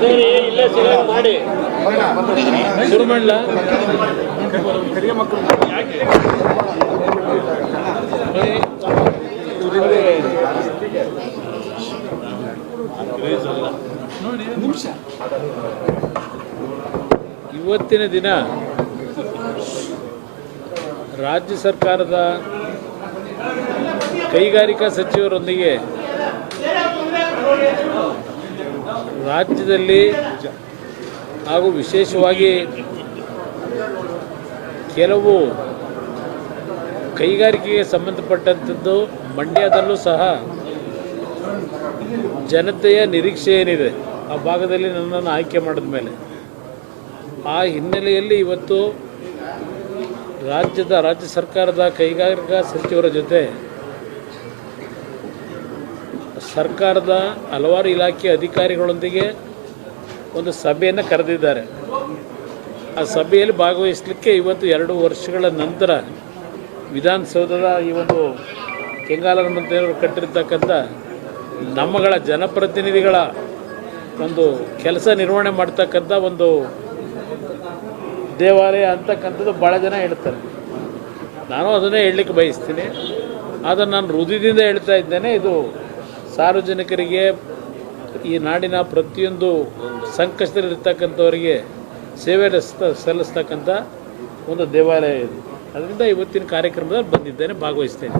ಸೇರಿ ಇಲ್ಲೇ ಸಿಲೆಕ್ಟ್ ಮಾಡಿ ಶುರು ಮಾಡಲ. ಇವತ್ತಿನ ದಿನ ರಾಜ್ಯ ಸರ್ಕಾರದ ಕೈಗಾರಿಕಾ ಸಚಿವರೊಂದಿಗೆ ರಾಜ್ಯದಲ್ಲಿ ಹಾಗೂ ವಿಶೇಷವಾಗಿ ಕೆಲವು ಕೈಗಾರಿಕೆಗೆ ಸಂಬಂಧಪಟ್ಟಂಥದ್ದು ಮಂಡ್ಯದಲ್ಲೂ ಸಹ ಜನತೆಯ ನಿರೀಕ್ಷೆ ಏನಿದೆ ಆ ಭಾಗದಲ್ಲಿ ನನ್ನನ್ನು ಆಯ್ಕೆ ಮಾಡಿದ ಮೇಲೆ ಆ ಹಿನ್ನೆಲೆಯಲ್ಲಿ ಇವತ್ತು ರಾಜ್ಯ ಸರ್ಕಾರದ ಕೈಗಾರಿಕಾ ಸಚಿವರ ಜೊತೆ ಸರ್ಕಾರದ ಹಲವಾರು ಇಲಾಖೆ ಅಧಿಕಾರಿಗಳೊಂದಿಗೆ ಒಂದು ಸಭೆಯನ್ನು ಕರೆದಿದ್ದಾರೆ. ಆ ಸಭೆಯಲ್ಲಿ ಭಾಗವಹಿಸಲಿಕ್ಕೆ ಇವತ್ತು 2 ವರ್ಷಗಳ ನಂತರ ವಿಧಾನಸೌಧದ ಈ ಒಂದು ಕೆಂಗಾಲರ ಮಂತ್ರಿಯವರು ಕಟ್ಟಿರ್ತಕ್ಕಂಥ ನಮ್ಮಗಳ ಜನಪ್ರತಿನಿಧಿಗಳ ಒಂದು ಕೆಲಸ ನಿರ್ವಹಣೆ ಮಾಡ್ತಕ್ಕಂಥ ಒಂದು ದೇವಾಲಯ ಅಂತಕ್ಕಂಥದ್ದು ಭಾಳ ಜನ ಹೇಳ್ತಾರೆ. ನಾನು ಅದನ್ನೇ ಹೇಳಲಿಕ್ಕೆ ಬಯಸ್ತೀನಿ. ಆದರೆ ನಾನು ಹೃದಯದಿಂದ ಹೇಳ್ತಾ ಇದ್ದೇನೆ, ಇದು ಸಾರ್ವಜನಿಕರಿಗೆ, ಈ ನಾಡಿನ ಪ್ರತಿಯೊಂದು ಸಂಕಷ್ಟದಲ್ಲಿರ್ತಕ್ಕಂಥವರಿಗೆ ಸೇವೆ ಸಲ್ಲಿಸ್ತಕ್ಕಂಥ ಒಂದು ದೇವಾಲಯ ಇದು. ಅದರಿಂದ ಇವತ್ತಿನ ಕಾರ್ಯಕ್ರಮದಲ್ಲಿ ಬಂದಿದ್ದೇನೆ, ಭಾಗವಹಿಸ್ತೇನೆ.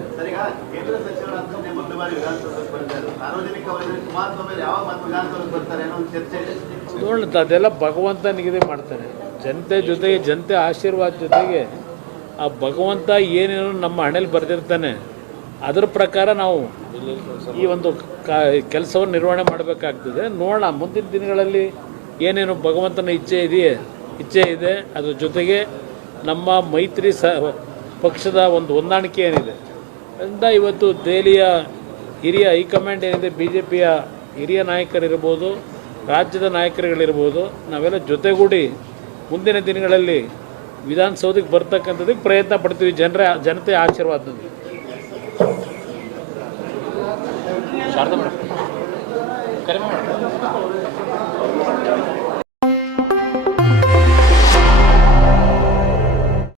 ನೋಡೋಣ, ಅದೆಲ್ಲ ಭಗವಂತ ನಿಗದಿ ಮಾಡ್ತಾನೆ. ಜನತೆ ಜೊತೆಗೆ, ಜನತೆ ಆಶೀರ್ವಾದ ಜೊತೆಗೆ ಆ ಭಗವಂತ ಏನೇನು ನಮ್ಮ ಹಣೆಯಲ್ಲಿ ಬರೆದಿರ್ತಾನೆ ಅದರ ಪ್ರಕಾರ ನಾವು ಈ ಒಂದು ಕೆಲಸವನ್ನು ನಿರ್ವಹಣೆ ಮಾಡಬೇಕಾಗ್ತದೆ. ನೋಡೋಣ, ಮುಂದಿನ ದಿನಗಳಲ್ಲಿ ಏನೇನು ಭಗವಂತನ ಇಚ್ಛೆ ಇದೆ ಅದ್ರ ಜೊತೆಗೆ ನಮ್ಮ ಮೈತ್ರಿ ಪಕ್ಷದ ಒಂದು ಹೊಂದಾಣಿಕೆ ಏನಿದೆ ಅದರಿಂದ ಇವತ್ತು ದೆಹಲಿಯ ಹಿರಿಯ ಹೈಕಮಾಂಡ್ ಏನಿದೆ, BJPಯ ಹಿರಿಯ ನಾಯಕರಿರ್ಬೋದು, ರಾಜ್ಯದ ನಾಯಕರುಗಳಿರ್ಬೋದು, ನಾವೆಲ್ಲ ಜೊತೆಗೂಡಿ ಮುಂದಿನ ದಿನಗಳಲ್ಲಿ ವಿಧಾನಸೌಧಕ್ಕೆ ಬರ್ತಕ್ಕಂಥದ್ದಕ್ಕೆ ಪ್ರಯತ್ನ ಪಡ್ತೀವಿ ಜನತೆ ಆಶೀರ್ವಾದದಲ್ಲಿ. ಶಾರದಾ ಮೇಡಮ್ ಕರೆ ಮಾಡಿ.